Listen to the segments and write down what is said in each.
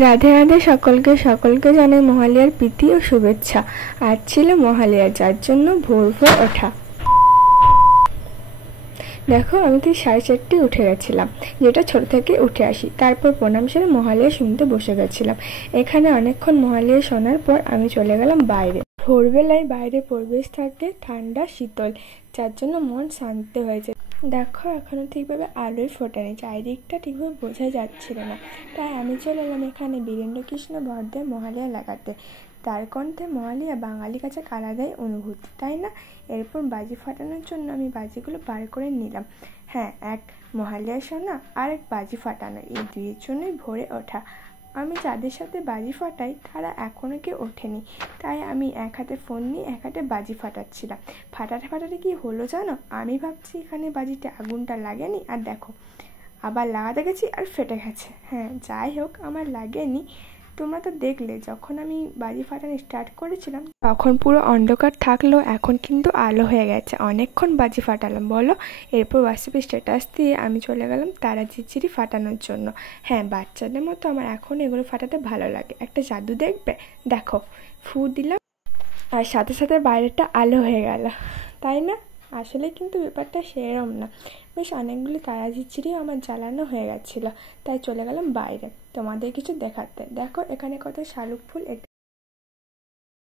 রাধে রাধে সকলকে সকলকে জানাই মহালয়ার প্রীতি ও শুভেচ্ছা। আজ ছিল মহালয়া, যার জন্য ভোর ভোর ওঠা। দেখো, আমি তো 4:30 উঠে গেছিলাম, যেটা ছোট থেকে উঠে আসি। তারপর প্রণাম সেরে মহালয়া শুনতে বসে গেছিলাম। এখানে অনেকক্ষণ মহালয়া শোনার পর আমি চলে গেলাম বাইরে। ভোরবেলায় বাইরে পরিবেশ থাকে ঠান্ডা শীতল, যার জন্য মন শান্ত হয়েছে। দেখো, এখনো ঠিকভাবে আলোয় ফোটেনি, চারিদিকটা ঠিকভাবে বোঝা যাচ্ছিল না। তাই আমি চলে এলাম এখানে বীরেন্দ্রকৃষ্ণ বর্দের মহালয়া লাগাতে। তার কণ্ঠে মহালয়া বাঙালির কাছে আলাদাই অনুভূতি, তাই না? এরপর বাজি ফাটানোর জন্য আমি বাজিগুলো বার করে নিলাম। হ্যাঁ, এক মহালয়া শোনা আর এক বাজি ফাটানো, এই দুইয়ের জন্যই ভোরে ওঠা। আমি যাদের সাথে বাজি ফাটাই তারা এখনও কেউ ওঠেনি, তাই আমি এক হাতে ফোন নিয়ে এক হাতে বাজি ফাটাচ্ছিলাম। ফাটাতে ফাটাতে কি হলো জানো? আমি ভাবছি এখানে বাজিতে আগুনটা লাগেনি, আর দেখো আবার লাগাতে গেছি আর ফেটে গেছে। হ্যাঁ, যাই হোক, আমার লাগেনি। তোমরা তো দেখলে যখন আমি বাজি ফাটানো স্টার্ট করেছিলাম তখন পুরো অন্ধকার থাকলেও এখন কিন্তু আলো হয়ে গেছে। অনেকক্ষণ বাজি ফাটালাম বলো। এরপর হোয়াটসঅ্যাপে স্ট্যাটাস দিয়ে আমি চলে গেলাম তারা ঝিরঝিরি ফাটানোর জন্য। হ্যাঁ, বাচ্চাদের মতো আমার এখন এগুলো ফাটাতে ভালো লাগে। একটা জাদু দেখবে? দেখো, ফু দিলাম আর সাথে সাথে বাইরেটা আলো হয়ে গেল, তাই না? আসলে কিন্তু ব্যাপারটা সেরকম না। বেশ অনেকগুলি তারা ঝিরঝিরিও আমার জ্বালানো হয়ে গেছিলো, তাই চলে গেলাম বাইরে তোমাদের কিছু দেখাতে। দেখো, এখানে কত শালুক ফুল।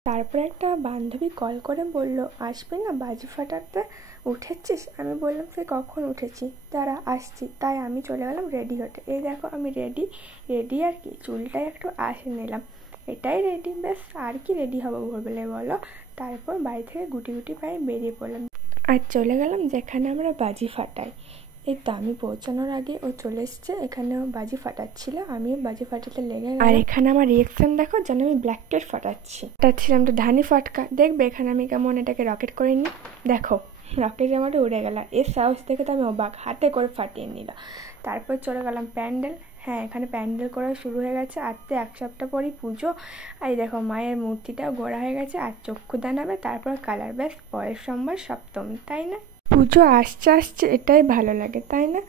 তারপরে একটা বান্ধবী কল করে বলল, আসবি না বাজি ফাটাতে, উঠেছিস? আমি বললাম, সে কখন উঠেছি, তারা আসছি। তাই আমি চলে গেলাম রেডি হতে। এই দেখো, আমি রেডি রেডি আর কি, চুলটাই একটু আসে নিলাম, এটাই রেডি। ব্যাস, আর কি রেডি হবো ভোরবেলায় বলো? তারপর বাড়ি থেকে গুটি গুটি পায়ে বেরিয়ে পড়লাম আর চলে গেলাম যেখানে আমরা বাজি ফাটাই। এই তো আমি পৌঁছানোর আগে ও চলে এসছে, এখানেও বাজি ফাটাচ্ছিল, আমিও বাজি ফাটাতে লেগে গেলাম। আর এখানে আমার রিয়েকশন দেখো, যেন আমি ব্ল্যাক কেট ফাটাচ্ছিলাম তো ধানি ফাটকা। দেখবে এখানে আমি কেমন এটাকে রকেট করে নিই। দেখো, রকেটের মতো উড়ে গেল। এর সাহস দেখে তো আমি অবাক, হাতে করে ফাটিয়ে নিলাম। তারপর চলে গেলাম প্যান্ডেল। হ্যাঁ, এখানে প্যান্ডেল করা শুরু হয়ে গেছে। আর তো এক সপ্তাহ পরই পুজো। আর দেখো, মায়ের মূর্তিটাও গড়া হয়ে গেছে আর চক্ষুদান হবে, তারপর কালার। ব্যাস, পরের সোমবার সপ্তমী, তাই না? পুজো আসছে আসছে, এটাই ভালো লাগে, তাই না?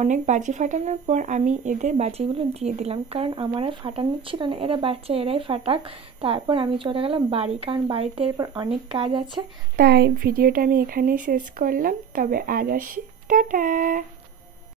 অনেক বাজি ফাটানোর পর আমি এদের বাজিগুলো দিয়ে দিলাম, কারণ আমার আর ফাটানো ছিল না, এরা বাচ্চা, এরাই ফাটাক। তারপর আমি চলে গেলাম বাড়ি, কারণ বাড়িতে এরপর অনেক কাজ আছে। তাই ভিডিওটা আমি এখানেই শেষ করলাম। তবে আজ আসি, টাটা।